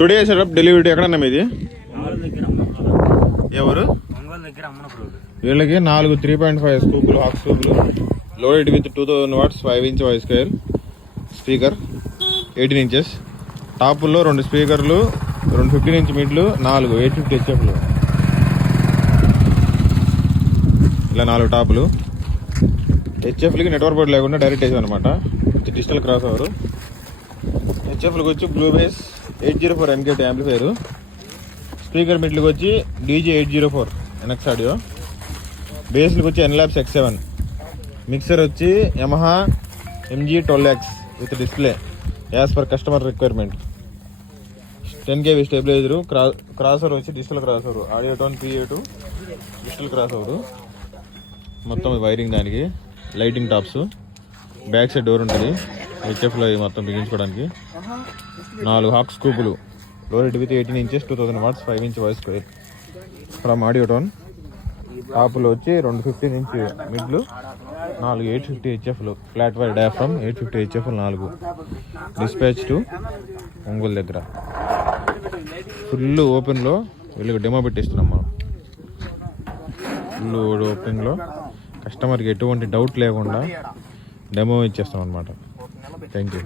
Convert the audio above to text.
Today setup delivery ఎక్కడన్నా మీది? ఎవరు వీళ్ళకి 4 3.5 స్కూపులు, హాక్ స్కూపులు, loaded with 2000 watts 5-inch voice square speaker, 18 inches టాపుల్లో 2 స్పీకర్లు, 2 15-inch మిడ్లు, 4 850 హెచ్ఎఫ్లు, ఇలా 4 టాపులు. హెచ్ఎఫ్లకి నెట్వర్క్ బోర్డు లేకుండా డైరెక్ట్ వేసాం అనమాట. Digital crossover. హెచ్ఎఫ్లకు వచ్చి blue bass 804 MKT amplifier. Speaker మిడ్లకు వచ్చి డీజే 804 ఎన్ఎక్స్ ఆడియో. బేస్లకు వచ్చి ఎన్లాబ్స్ X7. మిక్సర్ వచ్చి Yamaha MG12X with display as per customer requirement. 10 kV stabiliser. Crosser వచ్చి digital crosser, audio tone PA2 digital crosser. మొత్తం వైరింగ్ దానికి. Lighting tops, back side door ఉంటుంది హెచ్ఎఫ్లో మొత్తం బిగించుకోవడానికి. 4 హాక్ స్కూపులు, loaded with 18 inches 2000 watts 5-inch voice square from audio tone. టాపులో వచ్చి 2 15-inch మిడ్లు, 4 850 హెచ్ఎఫ్లు, ఫ్లాట్ వైర్ డయాఫ్రమ్ 850 హెచ్ఎఫ్లు 4. డిస్పాచ్ టు ఒంగోలు దగ్గర. ఫుల్ ఓపెన్లో వీళ్ళకి డెమో పెట్టిస్తున్నాం మనం. ఫుల్ ఓపెన్లో కస్టమర్కి ఎటువంటి డౌట్ లేకుండా డెమో ఇచ్చేస్తాం అనమాట. Thank you.